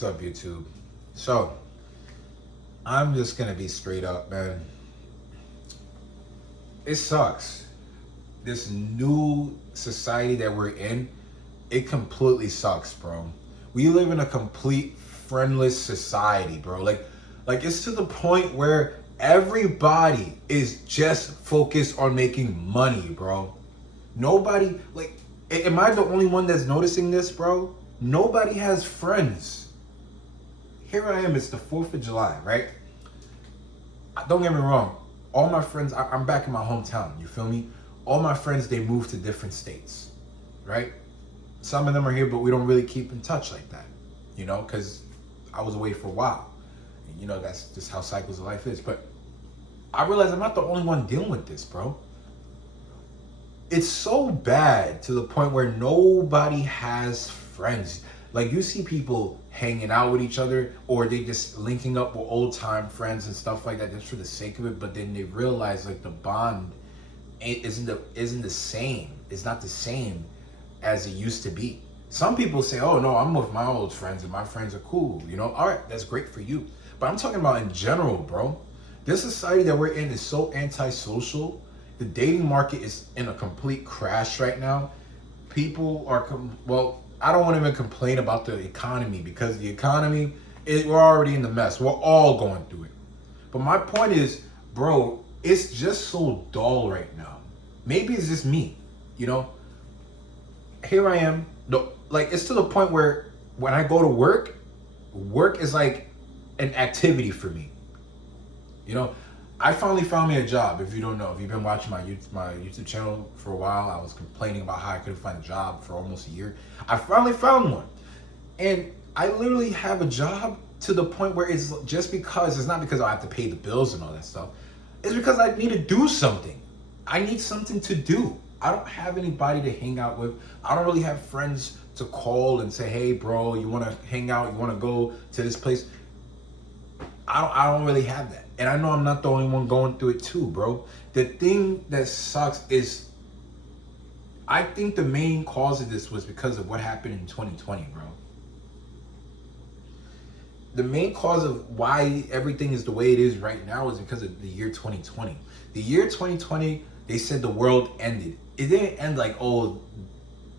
What's up, YouTube? So, I'm just gonna be straight up, man. It sucks. This new society that we're in, it completely sucks, bro. We live in a complete friendless society, bro. Like it's to the point where everybody is just focused on making money, bro. Nobody, like, am I the only one that's noticing this, bro? Nobody has friends. Here I am, it's the 4th of July, right? Don't get me wrong. All my friends, I'm back in my hometown, you feel me? All my friends, they moved to different states, right? Some of them are here, but we don't really keep in touch like that, because I was away for a while. And, that's just how cycles of life is. But I realize I'm not the only one dealing with this, bro. It's so bad to the point where nobody has friends. Like, you see people hanging out with each other, or they just linking up with old time friends and stuff like that just for the sake of it, but then they realize like the bond isn't the same. It's not the same as it used to be. Some people say, oh no, I'm with my old friends and my friends are cool, all right, that's great for you. But I'm talking about in general, bro. This society that we're in is so antisocial. The dating market is in a complete crash right now. People are I don't want to even complain about the economy, because the economy, we're already in the mess. We're all going through it. But my point is, bro, it's just so dull right now. Maybe it's just me, Here I am. Like, it's to the point where when I go to work is like an activity for me. I finally found me a job. If you don't know, if you've been watching my YouTube channel for a while, I was complaining about how I couldn't find a job for almost a year. I finally found one. And I literally have a job to the point where it's just because, it's not because I have to pay the bills and all that stuff. It's because I need to do something. I need something to do. I don't have anybody to hang out with. I don't really have friends to call and say, hey bro, you want to hang out? You want to go to this place? I don't really have that. And I know I'm not the only one going through it too, bro. The thing that sucks is, I think the main cause of this was because of what happened in 2020, bro. The main cause of why everything is the way it is right now is because of the year 2020. The year 2020, they said the world ended. It didn't end like, oh,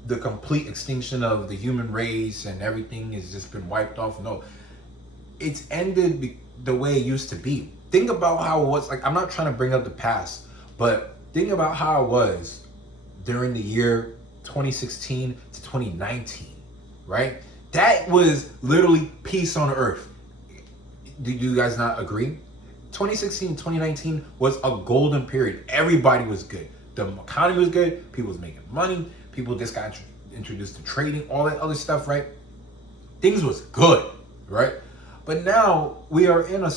the complete extinction of the human race and everything has just been wiped off. No, it's ended the way it used to be. Think about how it was. Like, I'm not trying to bring up the past, but think about how it was during the year 2016 to 2019, right? That was literally peace on earth. Do you guys not agree? 2016 to 2019 was a golden period. Everybody was good. The economy was good. People was making money. People just got introduced to trading, all that other stuff, right? Things was good, right? But now we are in a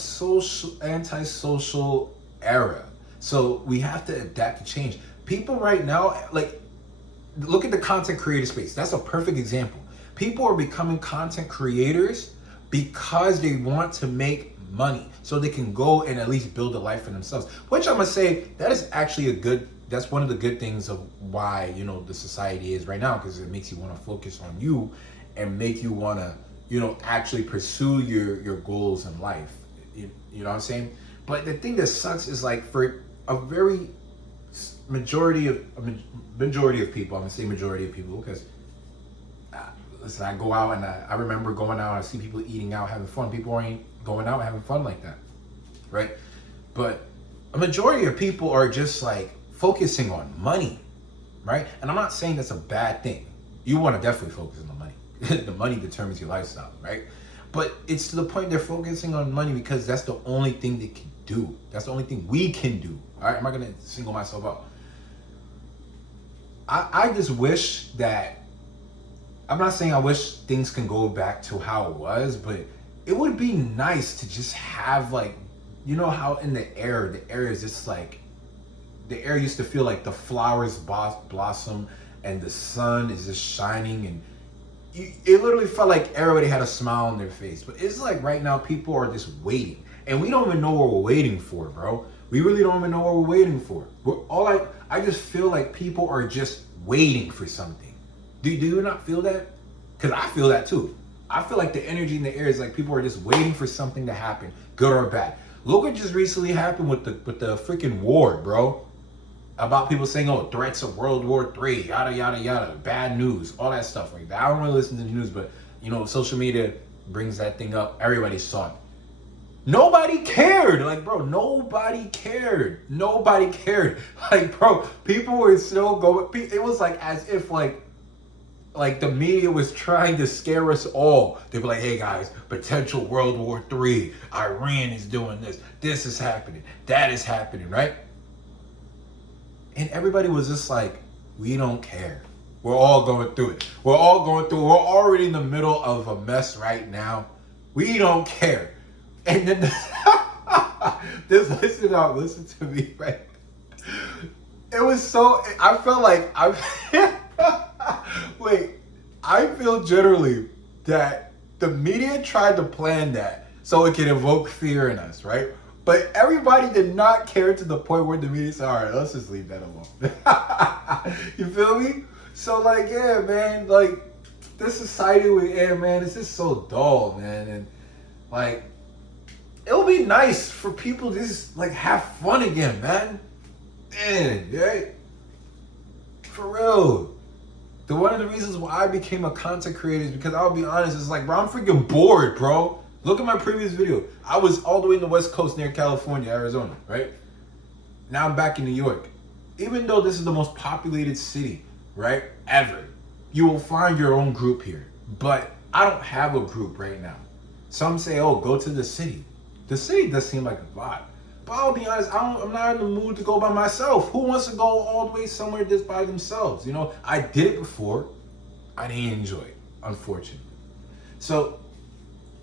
antisocial era. So we have to adapt to change. People right now, like, look at the content creator space. That's a perfect example. People are becoming content creators because they want to make money so they can go and at least build a life for themselves. Which I'm gonna say, that is actually that's one of the good things of why, the society is right now, because it makes you want to focus on you and make you want to, actually pursue your goals in life. You know what I'm saying? But the thing that sucks is, like, for a very majority of people, I'm gonna say majority of people, because listen, I go out and I remember going out, I see people eating out, having fun. People aren't going out having fun like that, right? But a majority of people are just like focusing on money, right? And I'm not saying that's a bad thing. You want to definitely focus on the money. The money determines your lifestyle, right? But it's to the point they're focusing on money because that's the only thing they can do. That's the only thing we can do. All right, I'm not gonna single myself out. I just wish that, I'm not saying I wish things can go back to how it was, but it would be nice to just have, like, how in the air is just like, the air used to feel like the flowers blossom and the sun is just shining, and it literally felt like everybody had a smile on their face. But it's like right now people are just waiting, and we don't even know what we're waiting for, bro. We really don't even know what we're waiting for. I just feel like people are just waiting for something. Do you not feel that? Because I feel that too. I feel like the energy in the air is like people are just waiting for something to happen, good or bad. Look what just recently happened with the freaking war, bro. About people saying, oh, threats of World War III, yada, yada, yada, bad news, all that stuff like that. I don't really listen to the news, but, you know, social media brings that thing up. Everybody saw it. Nobody cared. Like, bro, nobody cared. Nobody cared. Like, bro, people were still going. It was like as if, like the media was trying to scare us all. They'd be like, hey, guys, potential World War III. Iran is doing this. This is happening. That is happening, right? And everybody was just like, we don't care. We're all going through it. We're all going through it. We're already in the middle of a mess right now. We don't care. And then, just listen to me, right? It was so, I felt like, I feel generally that the media tried to plan that so it could evoke fear in us, right? But everybody did not care to the point where the media said, all right, let's just leave that alone. You feel me? So, like, yeah, man, like, this society we're in, man, it's just so dull, man. And, like, it would be nice for people to just, like, have fun again, man. Man, right? For real. One of the reasons why I became a content creator is because I'll be honest, it's like, bro, I'm freaking bored, bro. Look at my previous video. I was all the way in the West Coast near California, Arizona, right? Now I'm back in New York. Even though this is the most populated city, right, ever, you will find your own group here. But I don't have a group right now. Some say, oh, go to the city. The city does seem like a lot. But I'll be honest, I'm not in the mood to go by myself. Who wants to go all the way somewhere just by themselves? You know, I did it before. I didn't enjoy it, unfortunately. So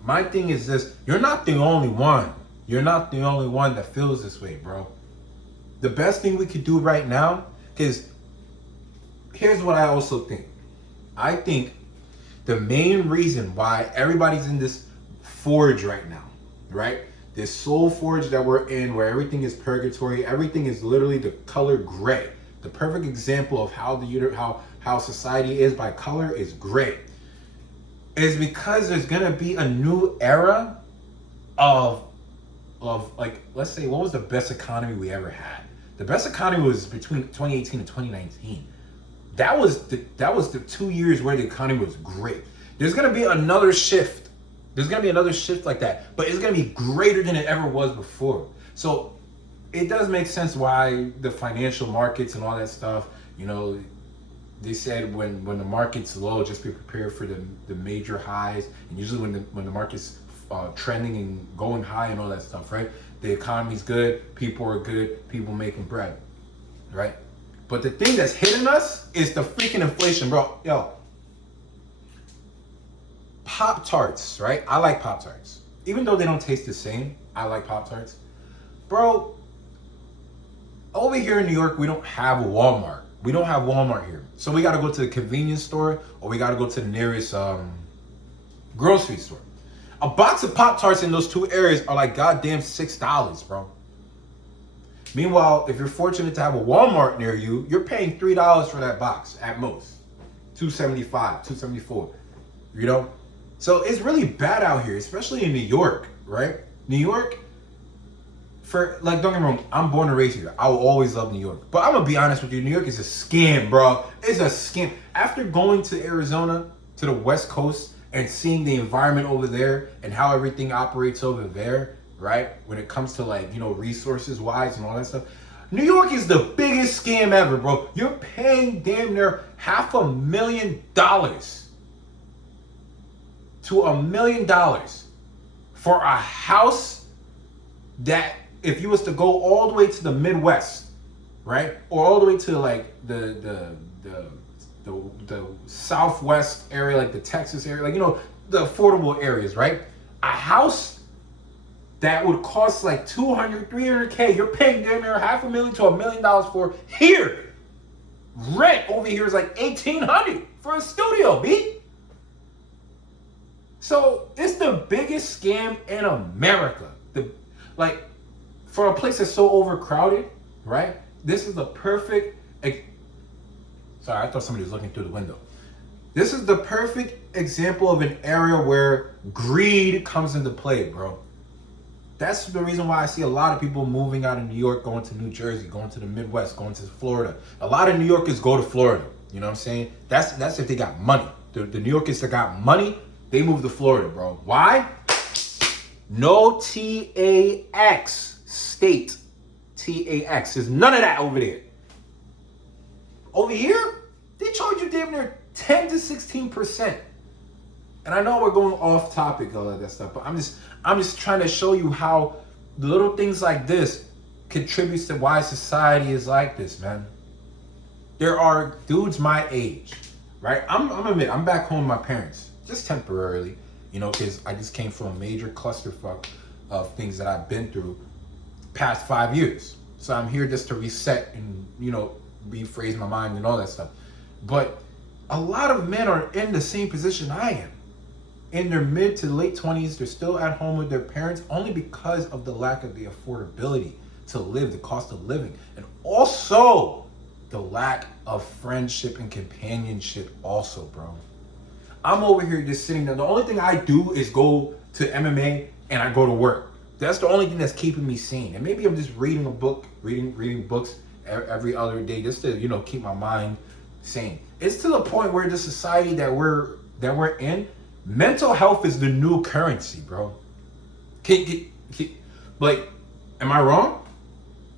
my thing is this, you're not the only one. You're not the only one that feels this way, bro. The best thing we could do right now is, here's what I also think. I think the main reason why everybody's in this forge right now, right? This soul forge that we're in, where everything is purgatory, everything is literally the color gray. The perfect example of how society is by color is gray. Is because there's gonna be a new era of like, let's say, what was the best economy we ever had? The best economy was between 2018 and 2019. That was the 2 years where the economy was great. There's gonna be another shift. There's gonna be another shift like that, but it's gonna be greater than it ever was before. So it does make sense why the financial markets and all that stuff, you know, they said when the market's low, just be prepared for the major highs. And usually when the market's trending and going high and all that stuff, right? The economy's good, people are good, people making bread, right? But the thing that's hitting us is the freaking inflation, bro. Yo, Pop-Tarts, right? I like Pop-Tarts. Even though they don't taste the same, I like Pop-Tarts. Bro, over here in New York, we don't have a Walmart. We don't have Walmart here. So we got to go to the convenience store, or we got to go to the nearest grocery store. A box of Pop-Tarts in those two areas are like goddamn $6, bro. Meanwhile, if you're fortunate to have a Walmart near you, you're paying $3 for that box at most. $2.75, $2.74, you know? So it's really bad out here, especially in New York, right? New York, don't get me wrong, I'm born and raised here. I will always love New York. But I'm going to be honest with you, New York is a scam, bro. It's a scam. After going to Arizona, to the West Coast, and seeing the environment over there and how everything operates over there, right? When it comes to, like, you know, resources wise and all that stuff. New York is the biggest scam ever, bro. You're paying damn near $500,000 to $1 million for a house that, if you was to go all the way to the Midwest, right? Or all the way to like the Southwest area, like the Texas area, like, you know, the affordable areas, right? A house that would cost like 200, 300K, you're paying damn near $500,000 to $1 million for here. Rent over here is like $1,800 for a studio, B. So it's the biggest scam in America. For a place that's so overcrowded, right? This is the perfect. Sorry, I thought somebody was looking through the window. This is the perfect example of an area where greed comes into play, bro. That's the reason why I see a lot of people moving out of New York, going to New Jersey, going to the Midwest, going to Florida. A lot of New Yorkers go to Florida. You know what I'm saying? That's if they got money. The New Yorkers that got money, they move to Florida, bro. Why? No TAX. State TAX. There's none of that over there. Over here, they charge you damn near 10 to 16%. And I know we're going off topic, all of that stuff, but I'm just trying to show you how the little things like this contributes to why society is like this, man. There are dudes my age, right? I'm admit, I'm back home with my parents, just temporarily, because I just came from a major clusterfuck of things that I've been through past 5 years. So I'm here just to reset and, rephrase my mind and all that stuff. But a lot of men are in the same position I am. In their mid to late 20s, they're still at home with their parents only because of the lack of the affordability to live, the cost of living, and also the lack of friendship and companionship also, bro. I'm over here just sitting there. The only thing I do is go to MMA and I go to work. That's the only thing that's keeping me sane. And maybe I'm just reading a book, reading books every other day just to, keep my mind sane. It's to the point where the society that we're in, mental health is the new currency, bro. Am I wrong?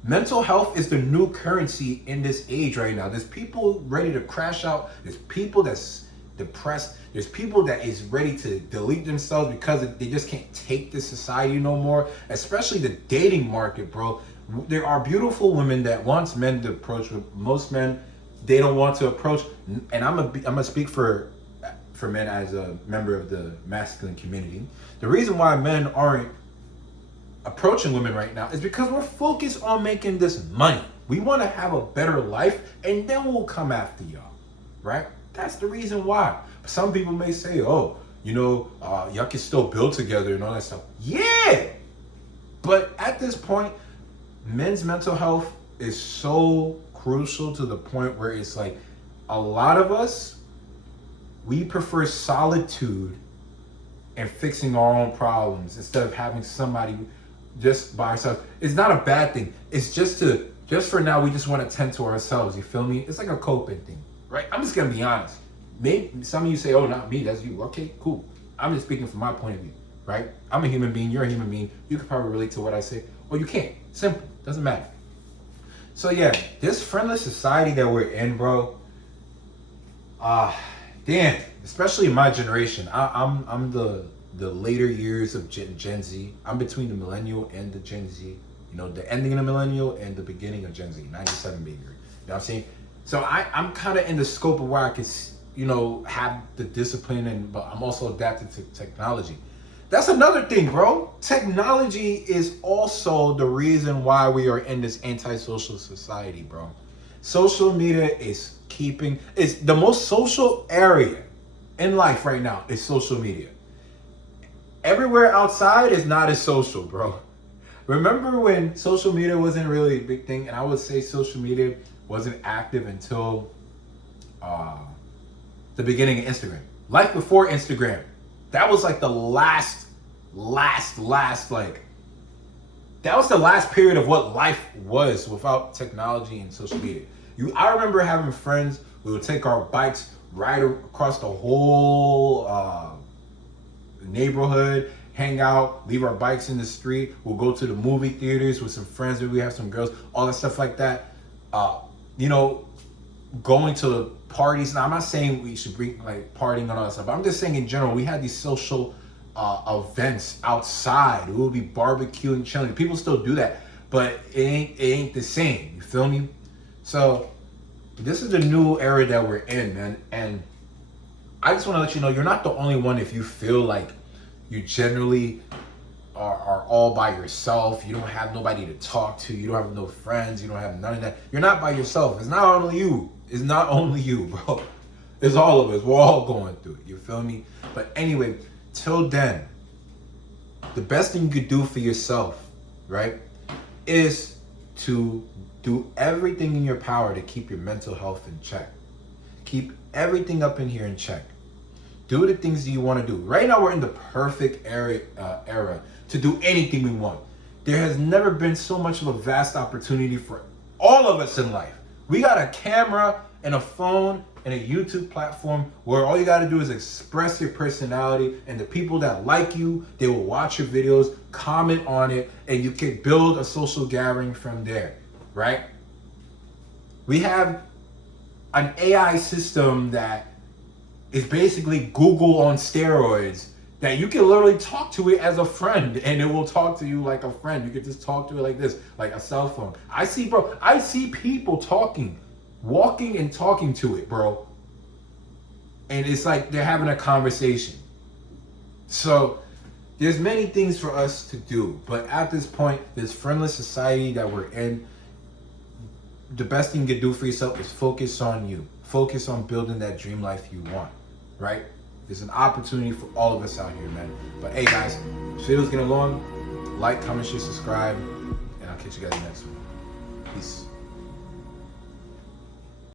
Mental health is the new currency in this age right now. There's people ready to crash out. There's people that's depressed. There's people that is ready to delete themselves because they just can't take this society no more, especially the dating market, bro. There are beautiful women that wants men to approach, but most men, they don't want to approach. And I'm gonna speak for men as a member of the masculine community. The reason why men aren't approaching women right now is because we're focused on making this money. We want to have a better life, and then we'll come after y'all, right? That's the reason why. Some people may say, y'all can still build together and all that stuff. Yeah, but at this point, men's mental health is so crucial to the point where it's like a lot of us, we prefer solitude and fixing our own problems instead of having somebody just by ourselves. It's not a bad thing. It's just for now, we just want to tend to ourselves. You feel me? It's like a coping thing, right? I'm just going to be honest. Maybe some of you say, oh, not me, that's you. Okay, cool. I'm just speaking from my point of view, right? I'm a human being. You're a human being. You can probably relate to what I say, or you can't. Simple. Doesn't matter. So yeah, this friendless society that we're in, bro, damn, especially in my generation. I'm the later years of Gen Z. I'm between the millennial and the Gen Z. The ending of the millennial and the beginning of Gen Z, 97 baby. You know what I'm saying? So I'm kind of in the scope of where I could, have the discipline, but I'm also adapted to technology. That's another thing, bro. Technology is also the reason why we are in this antisocial society, bro. Social media is the most social area in life right now is social media. Everywhere outside is not as social, bro. Remember when social media wasn't really a big thing? And I would say social media wasn't active until the beginning of Instagram. Life before Instagram. That was like the last, that was the last period of what life was without technology and social media. I remember having friends, we would take our bikes, ride across the whole neighborhood, hang out, leave our bikes in the street. We'll go to the movie theaters with some friends, maybe we have some girls, all that stuff like that. Going to parties. Now, I'm not saying we should bring partying and all that stuff, but I'm just saying in general, we had these social events outside. We would be barbecuing, chilling. People still do that, but it ain't the same. You feel me? So this is the new era that we're in, man. And I just want to let you know, you're not the only one if you feel like you generally are all by yourself. You don't have nobody to talk to. You don't have no friends. You don't have none of that. You're not by yourself. It's not only you. It's not only you, bro. It's all of us. We're all going through it. You feel me? But anyway, till then, the best thing you could do for yourself, right, is to do everything in your power to keep your mental health in check. keep everything up in here in check. Do the things that you want to do. Right now, we're in the perfect era to do anything we want. There has never been so much of a vast opportunity for all of us in life. We got a camera and a phone and a YouTube platform where all you got to do is express your personality, and the people that like you, they will watch your videos, comment on it, and you can build a social gathering from there, right? We have an AI system that is basically Google on steroids, that you can literally talk to it as a friend and it will talk to you like a friend. You can just talk to it like this, like a cell phone. I see people talking, walking and talking to it, bro. And it's like they're having a conversation. So there's many things for us to do, but at this point, this friendless society that we're in, the best thing you can do for yourself is focus on you. Focus on building that dream life you want, right? There's an opportunity for all of us out here, man. But hey, guys, this video's getting long. Like, comment, share, subscribe, and I'll catch you guys next one. Peace.